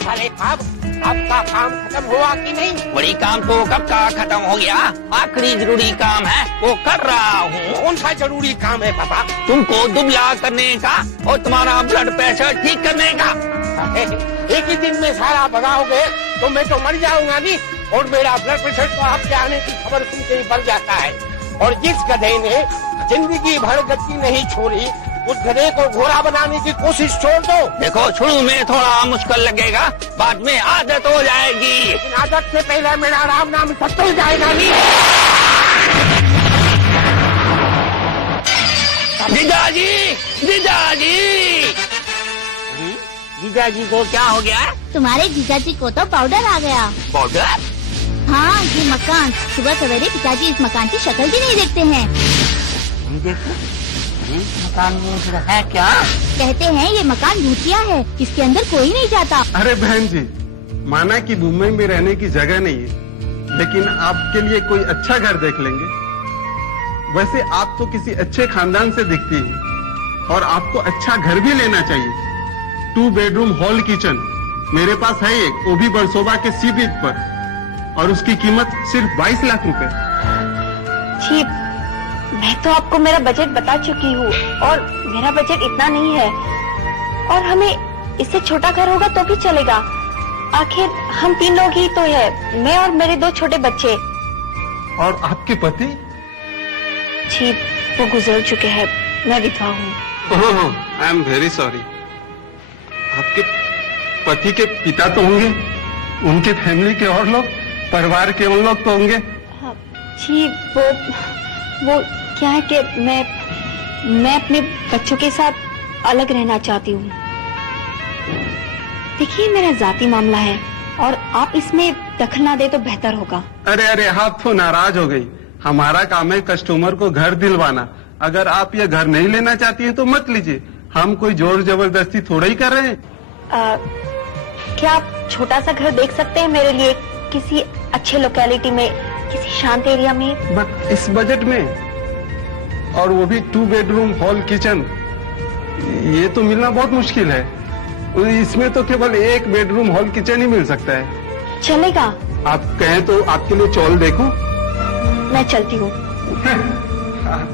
साले साहब, आपका काम खत्म हुआ कि नहीं? बड़ी काम तो कब का खत्म हो गया, आखिरी जरूरी काम है वो कर रहा हूँ। कौन सा जरूरी काम है पापा? तुमको दुबला करने का और तुम्हारा ब्लड प्रेशर ठीक करने का। एक ही दिन में सारा भगाओगे तो मैं तो मर जाऊंगा नहीं, और मेरा ब्लड प्रेशर तो आपके आने की खबर सुनते ही बढ़ जाता है। और जिस गधे ने जिंदगी भर गति नहीं छोड़ी, उस गधे को घोड़ा बनाने की कोशिश छोड़ दो। देखो शुरू में थोड़ा मुश्किल लगेगा, बाद में आदत हो जाएगी। लेकिन आदत से पहले मेरा राम नाम सत्य हो जाएगा नहीं। जीजाजी, जीजाजी, जीजाजी को क्या हो गया? तुम्हारे जीजाजी को तो पाउडर आ गया। पाउडर? हाँ, ये मकान, सुबह सवेरे पिताजी इस मकान की शक्ल भी नहीं देखते हैं। नहीं देखते? मकान में है क्या? कहते हैं ये मकान भूतिया है, इसके अंदर कोई नहीं जाता। अरे बहन जी, माना कि मुंबई में रहने की जगह नहीं है, लेकिन आपके लिए कोई अच्छा घर देख लेंगे। वैसे आप तो किसी अच्छे खानदान से दिखती हैं और आपको अच्छा घर भी लेना चाहिए। 2 बेडरूम हॉल किचन मेरे पास है एक, वो भी बरसोबा के सी बीच पर, और उसकी कीमत सिर्फ 22 लाख रुपए। जी, मैं तो आपको मेरा बजट बता चुकी हूँ, और मेरा बजट इतना नहीं है, और हमें इससे छोटा घर होगा तो भी चलेगा। आखिर हम 3 लोग ही तो है, मैं और मेरे 2 छोटे बच्चे। और आपके पति? जी, वो गुजर चुके हैं, मैं विधवा हूँ। I am very sorry. आपके पति के पिता तो होंगे, उनके फैमिली के और लोग, परिवार के उन लोग तो होंगे। जी, वो क्या है कि मैं अपने बच्चों के साथ अलग रहना चाहती हूँ। देखिए, मेरा जाती मामला है और आप इसमें दखल ना दे तो बेहतर होगा। अरे अरे, आप तो नाराज हो गई। हमारा काम है कस्टमर को घर दिलवाना। अगर आप ये घर नहीं लेना चाहती हैं तो मत लीजिए। हम कोई जोर जबरदस्ती थोड़ा ही कर रहे हैं। क्या आप छोटा सा घर देख सकते हैं मेरे लिए, किसी अच्छे लोकेलिटी में, किसी शांत एरिया में? बट इस बजट में, और वो भी 2 बेडरूम हॉल किचन, ये तो मिलना बहुत मुश्किल है। इसमें तो केवल 1 बेडरूम हॉल किचन ही मिल सकता है। चलेगा? आप कहें तो आपके लिए चौल देखूं? मैं चलती हूँ।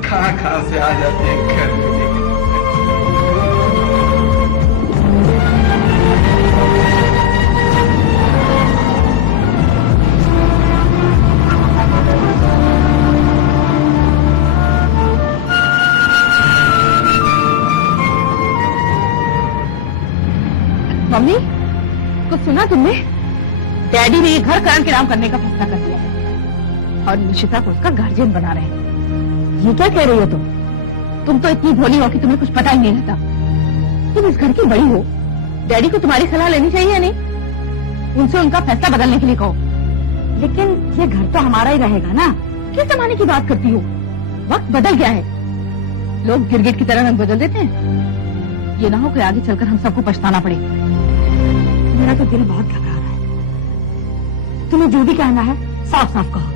कहाँ से आ जाते हैं घर में। मम्मी, कुछ सुना तुमने? डैडी ने ये घर करण के नाम करने का फैसला कर दिया है और निशिता को उसका गार्जियन बना रहे हैं। ये क्या कह रही हो तुम? तुम तो इतनी भोली हो कि तुम्हें कुछ पता ही नहीं रहता। तुम इस घर की बड़ी हो, डैडी को तुम्हारी सलाह लेनी चाहिए या नहीं? उनसे उनका फैसला बदलने के लिए कहो। लेकिन ये घर तो हमारा ही रहेगा ना, किस जमाने की बात करती हो? वक्त बदल गया है, लोग गिरगिट की तरह रंग बदल देते हैं। ये ना हो कि आगे चलकर हम सबको पछताना पड़े। मेरा तो दिल बहुत घबरा रहा है। तुम्हें जो भी कहना है साफ साफ कहो।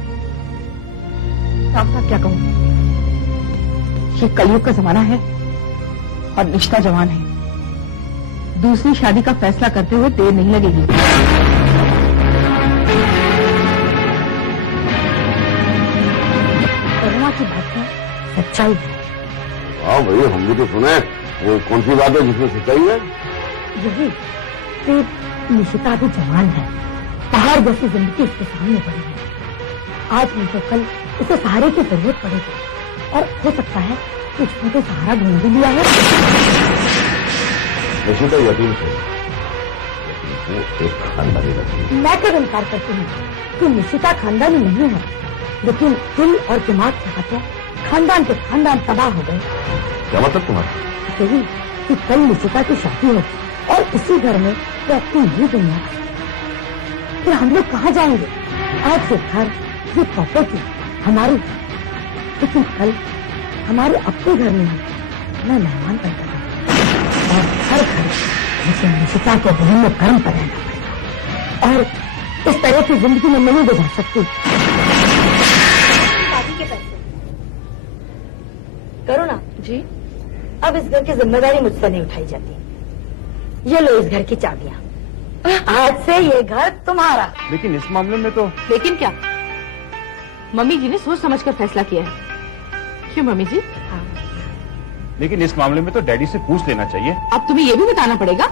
साफ साफ क्या कहूँ? ये कलयुग का जमाना है और निष्ठा जवान है। दूसरी शादी का फैसला करते हुए देर नहीं लगेगी। करुणा की बात में सच्चाई है। हाँ भाई, हम भी तो सुने। वो कौन सी बात है जिसमें सच्चाई है? यही कि निशिता भी जवान है, पहाड़ जैसी जिंदगी उसके सामने पड़ी है। आज नहीं तो कल उसे सहारे की जरूरत पड़ेगी, और हो सकता है कि उसने तो सहारा ढूंढ भी लिया है। निशिता यतीम थे, वो एक खानदानी लड़की। मैं कब इनकार करती हूँ कि निशिता खानदानी नहीं है, लेकिन दिल और दिमाग से हटे खानदान के खानदान तबाह हो गए। क्या मतलब तुम्हारा? यही कि कल निशिता की शादी होगी और इसी घर में वो अपनी नई दुनिया, फिर हम लोग कहाँ जाएंगे? आज ये घर, ये प्रॉपर्टी हमारी है, लेकिन कल हमारे अपने घर में मैं मेहमान बन कर, और हर घर मुझे निशिता को रूम में गर्म पर रहना पड़ेगा, और इस तरह की जिंदगी में नहीं गुजार सकती। शादी के पैसे करुणा जी, अब इस घर की जिम्मेदारी मुझसे नहीं उठाई जाती। ये लो इस घर की चाबियां। आज से ये घर तुम्हारा। लेकिन इस मामले में तो लेकिन क्या? मम्मी जी ने सोच समझकर फैसला किया है। क्यों मम्मी जी? लेकिन इस मामले में तो डैडी से पूछ लेना चाहिए। अब तुम्हें ये भी बताना पड़ेगा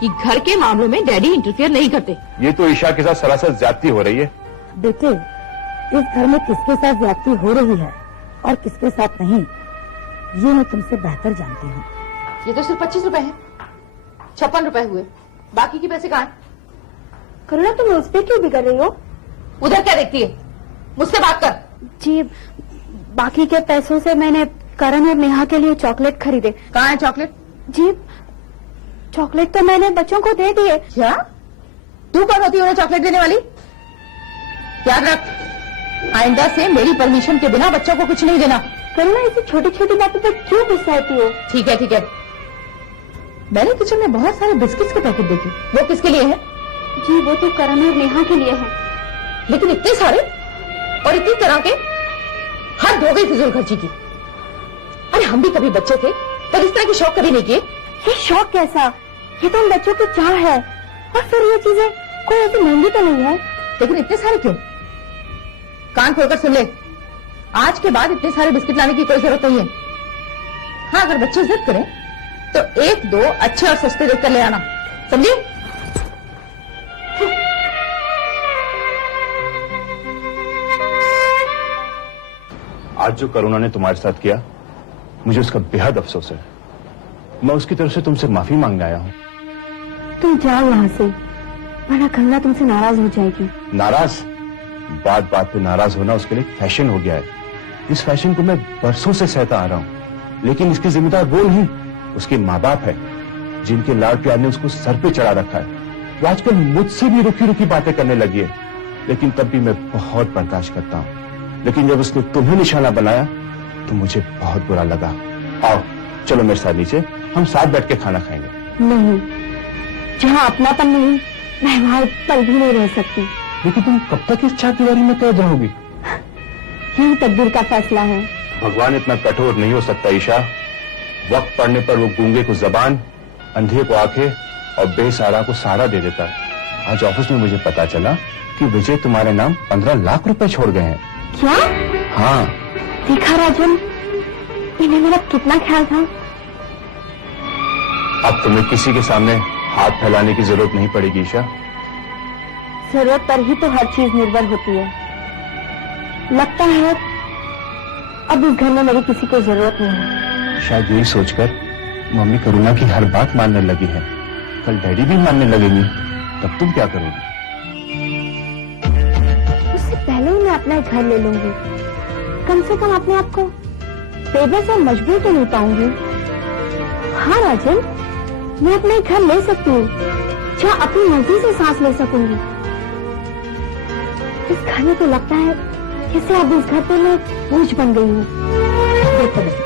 कि घर के मामलों में डैडी इंटरफेयर नहीं करते। ये तो ईशा के साथ सरासर ज्यादती हो रही है। बेटे, इस घर में किसके साथ ज्यादती हो रही है और किसके साथ नहीं, ये मैं तुमसे बेहतर जानती हूँ। ये तो सिर्फ 25 रुपए है। 56 रुपए हुए, बाकी के पैसे कहाँ हैं? करुणा, तुम उस पे क्यों बिगड़ रही हो? उधर क्या देखती है? मुझसे बात कर। जी, बाकी के पैसों से मैंने करण और नेहा के लिए चॉकलेट खरीदे। कहाँ है चॉकलेट? जी, चॉकलेट तो मैंने बच्चों को दे दिए। क्या? तू कौन होती है उन्हें चॉकलेट देने वाली? याद रख, आइंदा से मेरी परमिशन के बिना बच्चों को कुछ नहीं देना। करुणा, इसे छोटी छोटी बातों पर क्यों गुस्साती हो? ठीक है ठीक है। मैंने किचन में बहुत सारे बिस्किट्स के पैकेट देखे, वो किसके लिए है? जी, वो तो करण और नेहा के लिए है। लेकिन इतने सारे और इतनी तरह के, हद हो गई फिजूल खर्ची की। अरे हम भी कभी बच्चे थे पर इस तरह के शौक कभी नहीं किए। ये शौक कैसा? ये तो हम बच्चों की चाह है। और फिर ये चीजें कोई ऐसी महंगी तो नहीं है। लेकिन इतने सारे क्यों? कान खोलकर सुन ले, आज के बाद इतने सारे बिस्किट लाने की कोई जरूरत नहीं है। हाँ, अगर बच्चे जिद करें तो 1-2 अच्छे और सस्ते देखकर ले आना, समझी? आज जो करुणा ने तुम्हारे साथ किया, मुझे उसका बेहद अफसोस है। मैं उसकी तरफ से तुमसे माफी मांगने आया हूँ। तुम जाओ यहाँ से, वरना करुणा तुमसे नाराज हो जाएगी। नाराज? बात बात पे नाराज होना उसके लिए फैशन हो गया है। इस फैशन को मैं बरसों से सहता आ रहा हूँ, लेकिन इसकी जिम्मेदार वो नहीं, उसके माँ बाप है, जिनके लाड प्यार ने उसको सर पे चढ़ा रखा है। वो आजकल मुझसे भी रुकी रुकी बातें करने लगी है, लेकिन तब भी मैं बहुत बर्दाश्त करता हूँ। लेकिन जब उसने तुम्हें निशाना बनाया तो मुझे बहुत बुरा लगा। आओ चलो मेरे साथ नीचे, हम साथ बैठ के खाना खाएंगे। नहीं, जहाँ अपनापन नहीं, मैं वहाँ एक पल भी नहीं रह सकती। लेकिन तुम कब तक इस चारदीवारी में कैद रहोगी? यही तकदीर का फैसला है। भगवान इतना कठोर नहीं हो सकता ईशा। वक्त पड़ने पर वो गूंगे को जबान, अंधे को आंखें और बेसहारा को सहारा दे देता है। आज ऑफिस में मुझे पता चला कि विजय तुम्हारे नाम 15 लाख रुपए छोड़ गए हैं। क्या? हाँ। देखा राजन, इन्हें मेरा कितना ख्याल था। अब तुम्हें किसी के सामने हाथ फैलाने की जरूरत नहीं पड़ेगी ईशा। जरूरत पर ही तो हर चीज निर्भर होती है। लगता है अब इस घर में मेरी किसी को जरूरत नहीं है। शायद यही सोचकर मम्मी करुणा की हर बात मानने लगी है। कल डैडी भी मानने लगेंगे, तब तुम क्या करोगी? उससे पहले ही मैं अपना एक घर ले लूंगी। कम से कम अपने आप को बेबस और मजबूर तो नहीं पाऊंगी। हाँ राजन, मैं अपना एक घर ले सकती हूँ जहाँ अपनी मर्जी से सांस ले सकूंगी। इस घर में तो लगता है जैसे अब इस घर पे मैं बोझ बन गई हूँ। देखो बेटा,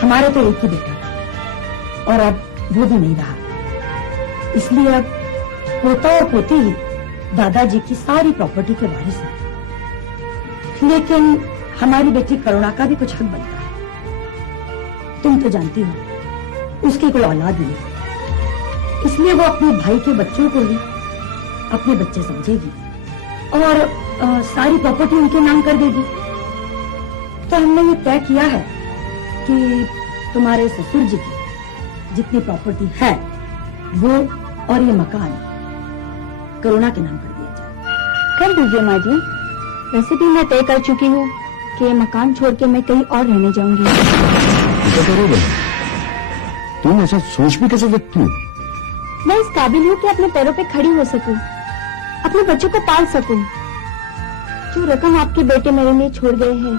हमारे तो एक ही बेटा था और अब वो भी नहीं रहा, इसलिए अब पोता और पोती ही दादाजी की सारी प्रॉपर्टी के वारिस हैं। लेकिन हमारी बेटी करुणा का भी कुछ हक बनता है। तुम तो जानती हो उसकी कोई औलाद नहीं, इसलिए वो अपने भाई के बच्चों को ही अपने बच्चे समझेगी और सारी प्रॉपर्टी उनके नाम कर देगी। तो हमने ये तय किया है कि तुम्हारे ससुर जी की जितनी प्रॉपर्टी है वो और ये मकान करुणा के नाम कर दिया जाए। कर दीजिए माँ जी। वैसे भी मैं तय कर चुकी हूँ कि ये मकान छोड़ के मैं कहीं और रहने जाऊंगी। तुम ऐसा सोच भी कैसे सकती हो? मैं इस काबिल हूँ कि अपने पैरों पे खड़ी हो सकूं, अपने बच्चों को पाल सकूं। जो रकम आपके बेटे मेरे लिए छोड़ गए हैं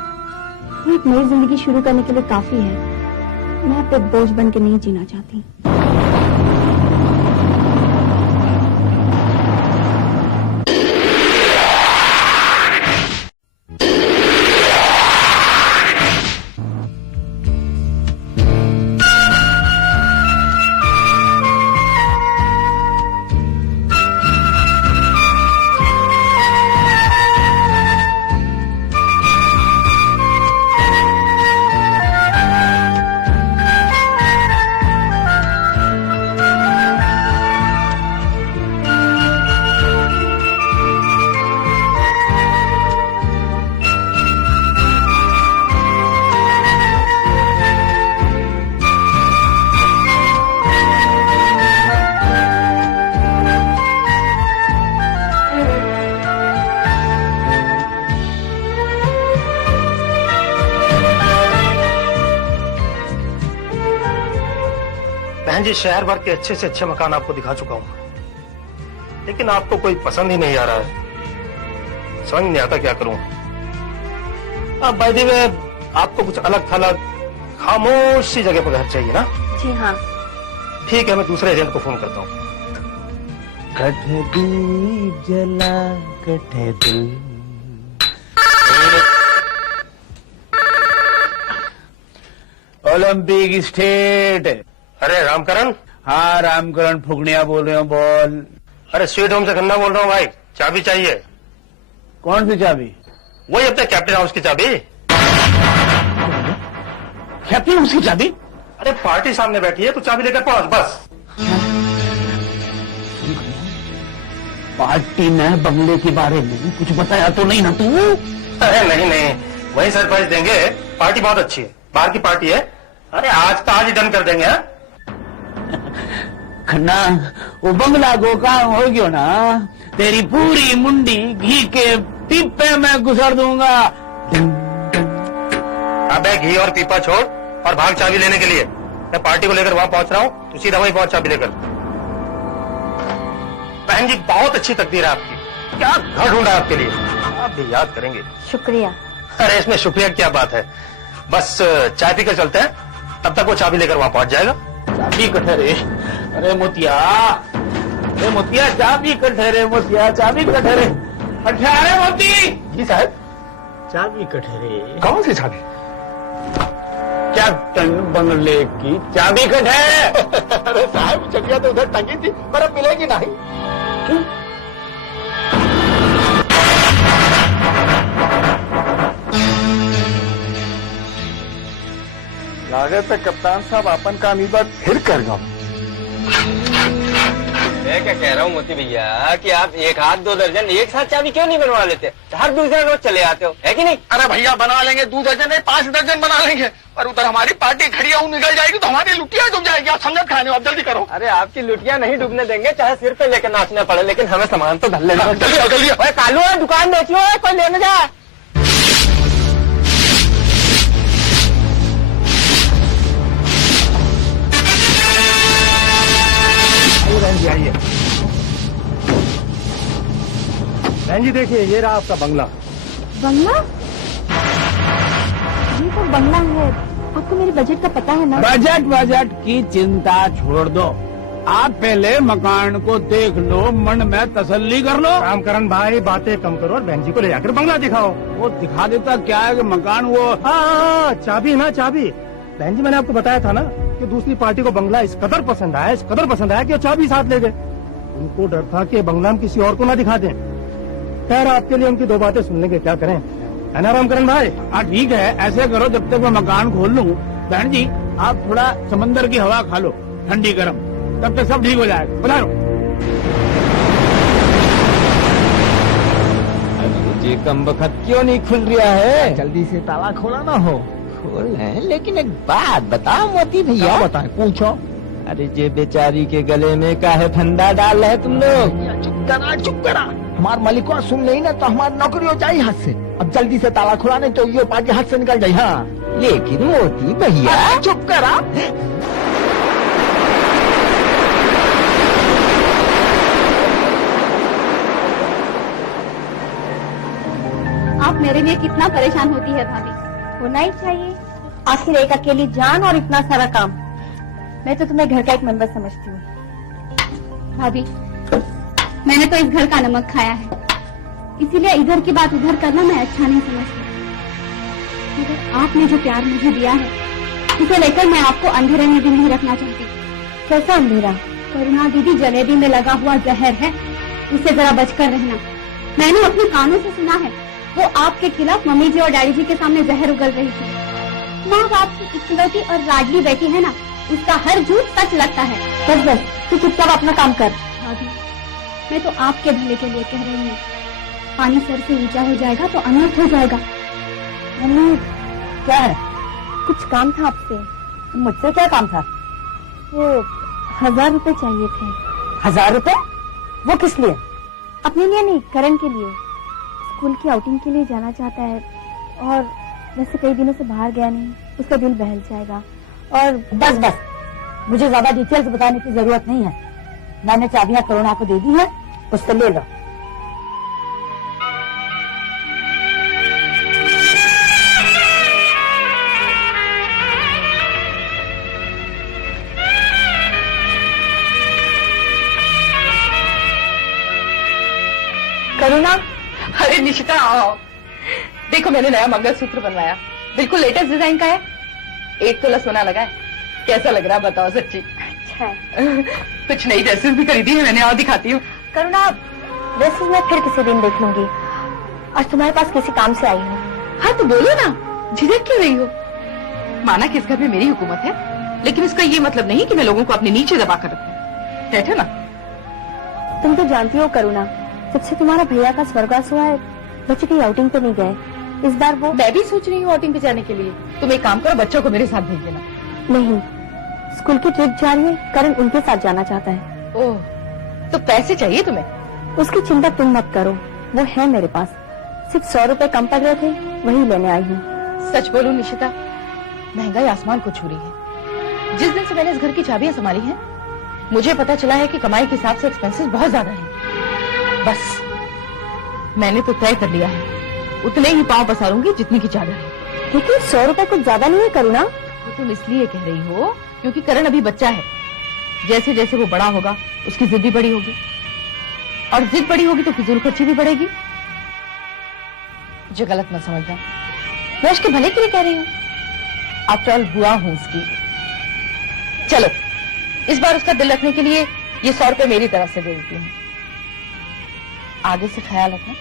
वो एक नई जिंदगी शुरू करने के लिए काफी है। मैं आप पे बोझ बन के नहीं जीना चाहती। बहन जी, शहर भर के अच्छे से अच्छे मकान आपको दिखा चुका हूँ, लेकिन आपको कोई पसंद ही नहीं आ रहा है। समझ नहीं आता क्या करूं। अब बाय द वे, आपको कुछ अलग थलग खामोश सी जगह पर घर चाहिए ना? जी हाँ। ठीक है, मैं दूसरे एजेंट को फोन करता हूँ। कठे दीप जला कठे दिल। Olympic state. अरे रामकरण। हाँ रामकरण फुगनिया बोल रहे हो, बोल। अरे स्वीट होम से खन्ना बोल रहा हूँ भाई, चाबी चाहिए। कौन सी चाबी? वही अपने कैप्टन हाउस की चाबी। कैप्टन हाउस की चाबी? अरे पार्टी सामने बैठी है, तो चाबी लेकर पहुंच बस। पार्टी में बंगले के बारे में कुछ बताया तो नहीं ना तू? अरे नहीं नहीं, वही सरप्राइज देंगे। पार्टी बहुत अच्छी है, बाहर की पार्टी है। अरे आज तो आज ही डन कर देंगे। खन्ना, वो बंगला को काम हो गयो ना, तेरी पूरी मुंडी घी के पीपे में गुजर दूंगा। अबे घी और पीपा छोड़ और भाग चाबी लेने के लिए। मैं पार्टी को लेकर वहां पहुंच रहा हूँ, तो सीधा वहीं पहुंच चाबी लेकर। बहन जी, बहुत अच्छी तकदीर है आपकी, क्या घर ढूंढा है आपके लिए। आप भी याद करेंगे। शुक्रिया। अरे इसमें शुक्रिया क्या बात है, बस चाय पीकर चलते हैं, तब तक वो चाबी लेकर वहां पहुंच जाएगा। चाबी कठहरे। अरे मोतिया, अरे मोतिया चाबी कठहरे, मोतिया चाबी कठहरे। अरे मोती जी साहब। चाबी कठहरे। कौन सी चाबी? कैप्टन बंगले की चाबी कठहरे। अरे साहब, चबिया तो उधर टंगी थी, पर अब मिलेगी नहीं। क्यों? लागत है कप्तान साहब अपन काम इस बार फिर कर गए। मैं क्या कह रहा हूँ मोती भैया कि आप एक हाथ 2 दर्जन एक साथ चाबी क्यों नहीं बनवा लेते? हर दूसरे रोज चले आते हो, है कि नहीं? अरे भैया, बना लेंगे 2 दर्जन नहीं, 5 दर्जन बना लेंगे, पर उधर हमारी पार्टी खड़ी है, निकल जाएगी तो हमारी लुटिया डूब जाएगी। आप समझ खाने हो, आप जल्दी करो। अरे आपकी लुटिया नहीं डूबने देंगे, चाहे सिर पे लेकर नाचना पड़े, लेकिन हमें सामान तो धर लेना। जल्दी कालू है, दुकान बेची हो, कोई लेने जा। बहन जी आइए। बहन जी देखिए, ये रहा आपका बंगला। बंगला? ये तो बंगला है। आपको मेरे बजट का पता है ना? बजट की चिंता छोड़ दो, आप पहले मकान को देख लो, मन में तसल्ली कर लो। रामकरण भाई, बातें कम करो और बहन जी को ले जाकर बंगला दिखाओ। वो दिखा देता क्या है कि मकान वो। हाँ, चाबी ना चाबी। बहन जी, मैंने आपको बताया था ना कि दूसरी पार्टी को बंगला इस कदर पसंद आया कि वो चाबी साथ ले गए। उनको डर था कि बंगला हम किसी और को ना दिखा दें। खैर, आपके लिए उनकी 2 बातें सुन लेंगे, क्या करें, है ना रामकरण भाई? हाँ ठीक है, ऐसे करो, जब तक मैं मकान खोल लूँ, बहन जी आप थोड़ा समंदर की हवा खा लो, ठंडी गर्म, तब तक सब ठीक हो जाएगा। बताओ जी, कम वक्त क्यों नहीं खुल रहा है? जल्दी से ताला खोला ना हो। खोल है, लेकिन एक बात बताओ मोती भैया। बताए, पूछो। अरे जे बेचारी के गले में काहे फंदा डाल है तुम लोग? चुप करा। हमार मालिक सुन ले ना तो हमारी नौकरी हो जाए हाथ से। अब जल्दी से ताला खुला, नहीं तो ये पार्टी हाथ से निकल जाए। हाँ, लेकिन मोती भैया, चुप करा। आप मेरे लिए कितना परेशान होती है भाभी। होना ही चाहिए, आखिर एक अकेली जान और इतना सारा काम। मैं तो तुम्हें घर का एक मेंबर समझती हूँ। भाभी, मैंने तो इस घर का नमक खाया है, इसीलिए इधर की बात उधर करना मैं अच्छा नहीं समझती। मगर आपने जो प्यार मुझे दिया है, उसे लेकर मैं आपको अंधेरे में भी नहीं रखना चाहती। कैसा अंधेरा? करुणा दीदी, जलेबी में लगा हुआ जहर है, उससे जरा बचकर रहना। मैंने अपने कानों से सुना है, वो आपके खिलाफ मम्मी जी और डैडी जी के सामने जहर उगल रही थी। माँ बाप की इकलौती और लाडली बेटी है ना, उसका हर झूठ सच लगता है। बस तू चुपचाप अपना काम कर। भाभी, मैं तो आपके भले के लिए कह रही हूँ। पानी सर से ऊंचा हो जाएगा तो अनर्थ हो जाएगा। मम्मी, क्या है? कुछ काम था आपसे। मुझसे क्या काम था? वो 1000 रुपए चाहिए थे। 1000 रुपए? वो किस लिए? अपने लिए नहीं, करण के लिए। स्कूल की आउटिंग के लिए जाना चाहता है और वैसे कई दिनों से बाहर गया नहीं, उसका दिल बहल जाएगा। और बस मुझे ज्यादा डिटेल्स बताने की जरूरत नहीं है। मैंने चाबियां करुणा को दे दी है, उससे ले लो। करुणा, अरे निशिता आओ। देखो मैंने नया मंगलसूत्र बनवाया, बिल्कुल लेटेस्ट डिजाइन का है। 1 तोला सोना लगा है। कैसा लग रहा बताओ सच्ची? अच्छा है। कुछ नई ड्रेसेस भी खरीदी है मैंने, और दिखाती हूँ। करुणा, ड्रेसेस मैं फिर किसी दिन देख लूंगी। आज तुम्हारे पास किसी काम से आई हूँ। हाँ तो बोलो ना, झिझक क्यों रही हो? माना कि इस घर में मेरी हुकूमत है, लेकिन इसका ये मतलब नहीं कि मैं लोगों को अपने नीचे दबा कर रखूं। बैठो ना। तुम तो जानती हो करुणा, जब से तुम्हारा भैया का स्वर्गवास हुआ है, बच्चे की आउटिंग पे नहीं गए। इस बार वो मैं भी सोच रही हूँ आउटिंग पे जाने के लिए। तुम एक काम करो, बच्चों को मेरे साथ भेज देना। नहीं, स्कूल की ट्रिप जा रही है, करण उनके साथ जाना चाहता है। ओह, तो पैसे चाहिए तुम्हें? उसकी चिंता तुम मत करो, वो है मेरे पास। सिर्फ 100 रुपए कम पड़ रहे थे, वही लेने आई हूँ। सच बोलूं निशिता, महंगाई आसमान को छू रही है। जिस दिन से मैंने इस घर की चाबियां संभाली हैं, मुझे पता चला है कि कमाई के हिसाब से एक्सपेंसेस बहुत ज्यादा हैं। बस मैंने तो तय कर लिया है, उतने ही पांव पसारूंगी जितनी की चादर है। लेकिन 100 रुपए कुछ ज्यादा नहीं है करुणा। वो तुम इसलिए कह रही हो क्योंकि करण अभी बच्चा है। जैसे जैसे वो बड़ा होगा, उसकी जिद भी बड़ी होगी, और जिद बड़ी होगी तो फिजूल खर्ची भी बढ़ेगी। मुझे गलत मत समझना, मैं उसके भले के लिए कह रही हूँ। आफ्टर ऑल बुआ हूं उसकी। चलो, इस बार उसका दिल रखने के लिए ये 100 रुपए मेरी तरफ से दे देती हूँ। आगे से ख्याल रखना।